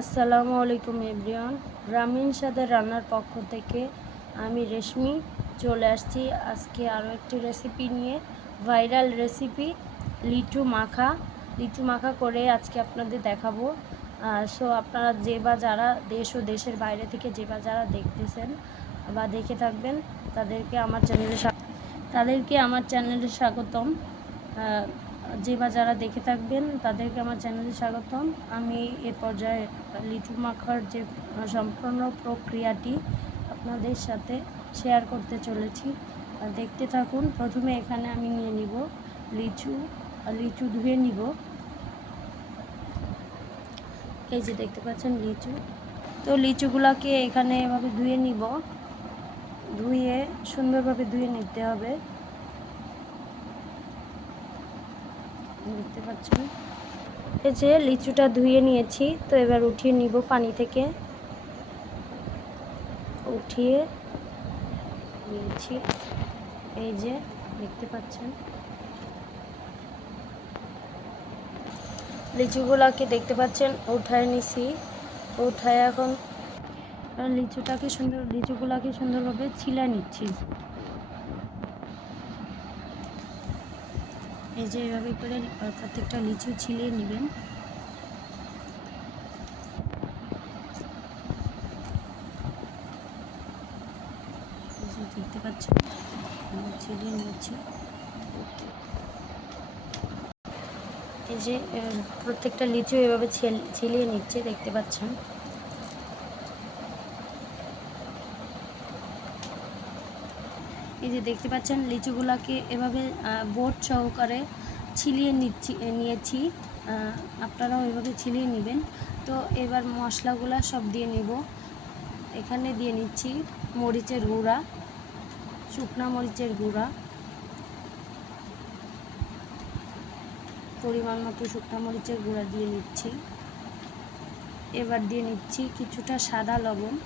আসসালামু আলাইকুম এভরিওয়ান। গ্রামীণ স্বাদের রান্নার পক্ষ থেকে আমি রেশমি চলে আসছি আজকে আরও একটি রেসিপি নিয়ে। ভাইরাল রেসিপি লিচু মাখা করে আজকে আপনাদের দেখাবো। সো আপনারা যারা দেশ ও দেশের বাইরে থেকে যারা দেখতেছেন বা দেখে থাকবেন তাদেরকে আমার চ্যানেলে স্বাগতম। যারা দেখে থাকবেন তাদেরকে আমার চ্যানেলে স্বাগতম। আমি এ পর্যায়ে লিচু মাখার যে সম্পূর্ণ প্রক্রিয়াটি আপনাদের সাথে শেয়ার করতে চলেছি, দেখতে থাকুন। প্রথমে এখানে আমি নিয়ে নিব লিচু ধুয়ে নিব। এই যে দেখতে পাচ্ছেন লিচু, তো লিচুগুলাকে এখানে এভাবে ধুয়ে সুন্দরভাবে ধুয়ে নিতে হবে। দেখতে পাচ্ছেন এই যে লিচুটা ধুয়ে নিয়েছি, তো এবার উঠিয়ে নিব পানি থেকে। উঠিয়ে নিয়েছি, এই যে দেখতে পাচ্ছেন লিচুগুলাকে দেখতে পাচ্ছেন উঠায় নিছি। উঠায় এখন লিচুগুলাকে সুন্দরভাবে ছিলে নিচ্ছি। এই যে এভাবে করে প্রত্যেকটা লিচু ছিলিয়ে নেবেন। দেখতে পাচ্ছেন ছিলিয়ে নিচ্ছি। এই যে প্রত্যেকটা লিচু এভাবে ছিলিয়ে নিচ্ছে, দেখতে পাচ্ছেন। এই যে দেখতে পাচ্ছেন লিচুগুলাকে এভাবে বোট সহকারে নিয়েছি। আপনারাও এভাবে ছিলিয়ে নেবেন। তো এবার মশলাগুলা সব দিয়ে নিব। এখানে দিয়ে নিচ্ছি মরিচের গুঁড়া, শুকনা মরিচের গুঁড়া, পরিমাণ মতো শুকনা মরিচের গুঁড়া দিয়ে নিচ্ছি। এবার দিয়ে নিচ্ছি কিছুটা সাদা লবণ।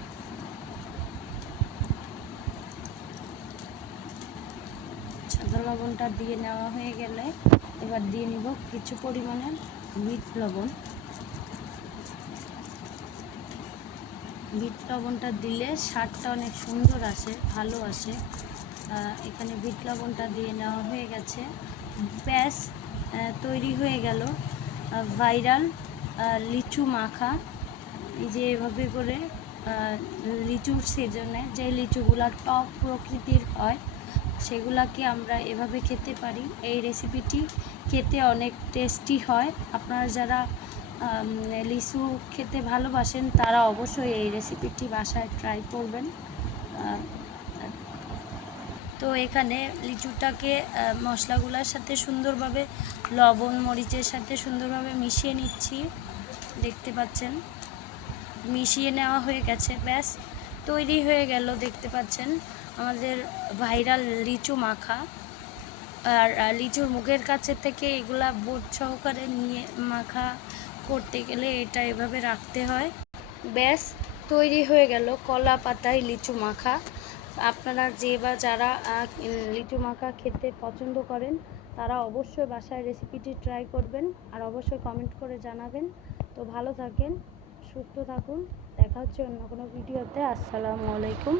সাদা লবণটা দিয়ে নেওয়া হয়ে গেলে এবার দিয়ে নিব কিছু পরিমাণের বিট লবণ। বিট লবণটা দিলে স্বাদটা অনেক সুন্দর আসে, ভালো আসে। এখানে বিট লবণটা দিয়ে নেওয়া হয়ে গেছে। ব্যাস তৈরি হয়ে গেল ভাইরাল লিচু মাখা। এই যে এভাবে করে লিচুর সিজনে যে লিচুগুলা টক প্রকৃতির হয় সেগুলাকে আমরা এভাবে খেতে পারি। এই রেসিপিটি খেতে অনেক টেস্টি হয়। আপনারা যারা লিচু খেতে ভালোবাসেন তারা অবশ্যই এই রেসিপিটি বাসায় ট্রাই করবেন। তো এখানে লিচুটাকে মশলাগুলোর সাথে সুন্দরভাবে লবণ মরিচের সাথে সুন্দরভাবে মিশিয়ে নিচ্ছি। দেখতে পাচ্ছেন মিশিয়ে নেওয়া হয়ে গেছে। ব্যাস তৈরি হয়ে গেল। দেখতে পাচ্ছেন আমাদের ভাইরাল লিচু মাখা। আর লিচুর মুখের কাছে থেকে এগুলা বোট সহকারে নিয়ে মাখা করতে গেলে এটা এভাবে রাখতে হয়। ব্যাস তৈরি হয়ে গেল কলা পাতায় লিচু মাখা। আপনারা যারা লিচু মাখা খেতে পছন্দ করেন তারা অবশ্যই বাসায় রেসিপিটি ট্রাই করবেন আর অবশ্যই কমেন্ট করে জানাবেন। তো ভালো থাকেন, সুস্থ থাকুন। দেখা হচ্ছে অন্য কোনো ভিডিওতে। আসসালামু আলাইকুম।